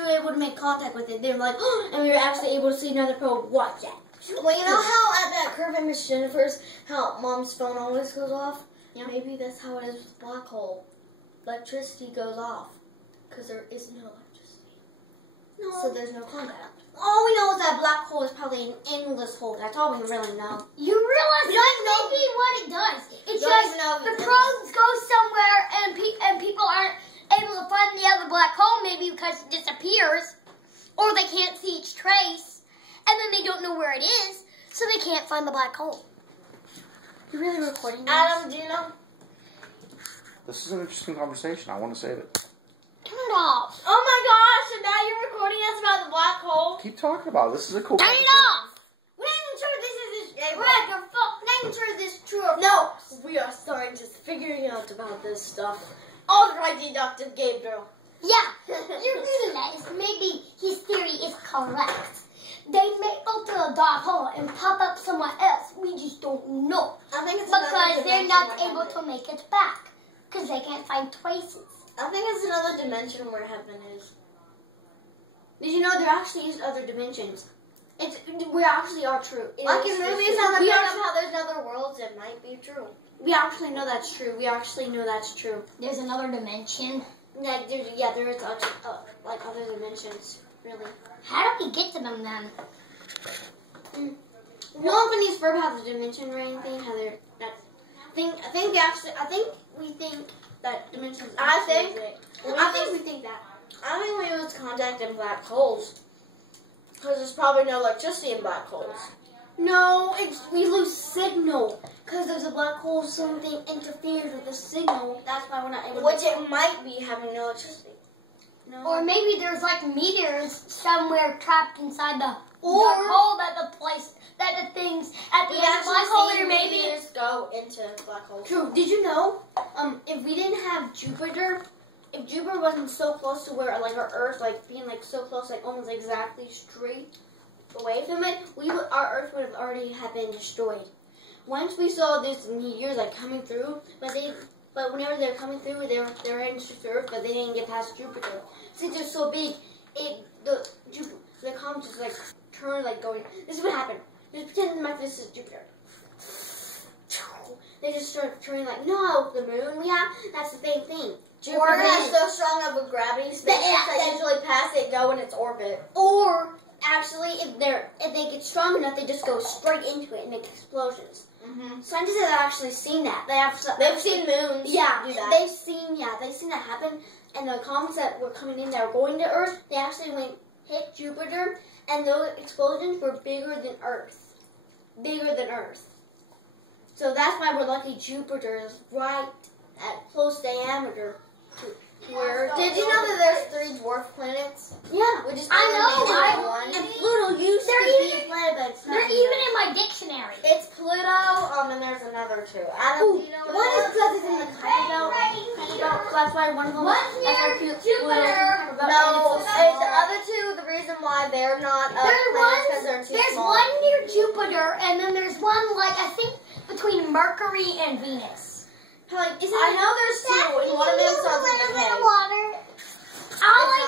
were able to make contact with it. They were like, oh, and we were actually able to see another probe watch that. Well, you know how at that curve at Miss Jennifer's, how Mom's phone always goes off? Yeah. Maybe that's how it is with black hole. Electricity goes off because there is no electricity. No. So there's no contact. All we know is that black hole is probably an endless hole. That's all we really know. You realize that's maybe what it does. It's Don't just even know if the it's probes go somewhere and people aren't able to find the other black hole, maybe because it disappears, or they can't see its trace, and then they don't know where it is, so they can't find the black hole. You really recording this? Adam, do you know? This is an interesting conversation. I want to save it. Turn it off. Oh my gosh, and now you're recording us about the black hole? Keep talking about it. This is a cool Turn it conversation. off. We're not even sure if this is Red, your fault. We're not even sure if this is true or No, false. we are scientists figuring out about this stuff. All right, Dr. Gabriel. Yeah, you realize maybe his theory is correct. They may open a dark hole and pop up somewhere else. We just don't know. I think it's Because they're not able to. to make it back. Because they can't find traces. I think it's another dimension where heaven is. Did you know there actually is other dimensions? We actually are true. Like in movies, how we they actually, how there's other worlds, it might be true. we actually know that's true. We actually know that's true. There's another dimension. Like, there is like other dimensions. Really. How do we get to them then? We don't think these verb have a dimension or anything. How they're I think we think that dimensions. I think we think that. I think we lose contact in black holes. Because there's probably no electricity in black holes. No, we lose signal because there's a black hole. Something interferes with the signal. That's why we're not able. Which it might be having no electricity. No. Or maybe there's like meteors somewhere trapped inside the Or- dark hole that the things at the We end of the actually black hole see there maybe. meteors go into black holes. True. Did you know? If we didn't have Jupiter, if Jupiter wasn't so close to where like our Earth, like being like so close, like almost exactly straight away from it, our Earth would have already have been destroyed. Once we saw these meteors like coming through, but whenever they're coming through, they're heading to Earth, but they didn't get past Jupiter. Since they're so big, the comets just like turn like going. This is what happened. Just pretend like this is Jupiter. They just start turning like, no, the moon we have, that's the same thing. Jupiter has so strong of a gravity spaceships that usually pass it go in its orbit. Or actually, if they get strong enough, they just go straight into it and make explosions. Mm-hmm. Scientists have actually seen that. They've seen moons. Yeah, do that. they've seen that happen. And the comets that were coming in that were going to Earth, they actually hit Jupiter, and those explosions were bigger than Earth. Bigger than Earth. So that's why we're lucky Jupiter is right at close diameter to where. Did you know that there's 3 dwarf planets? Yeah, We just I know, named right? one. and Pluto used to be a planet, but it's not. They're even in my dictionary. It's Pluto, and there's another 2. Adam, do you know One what is it because it's in the Kuiper Belt. So that's why one of them. One's That's near why Pluto Jupiter. No, the other 2, the reason why they're not because they're too There's small. one near Jupiter, and then there's one like I think between Mercury and Venus. Like, I know there's 2, and one of them starts with a K. All I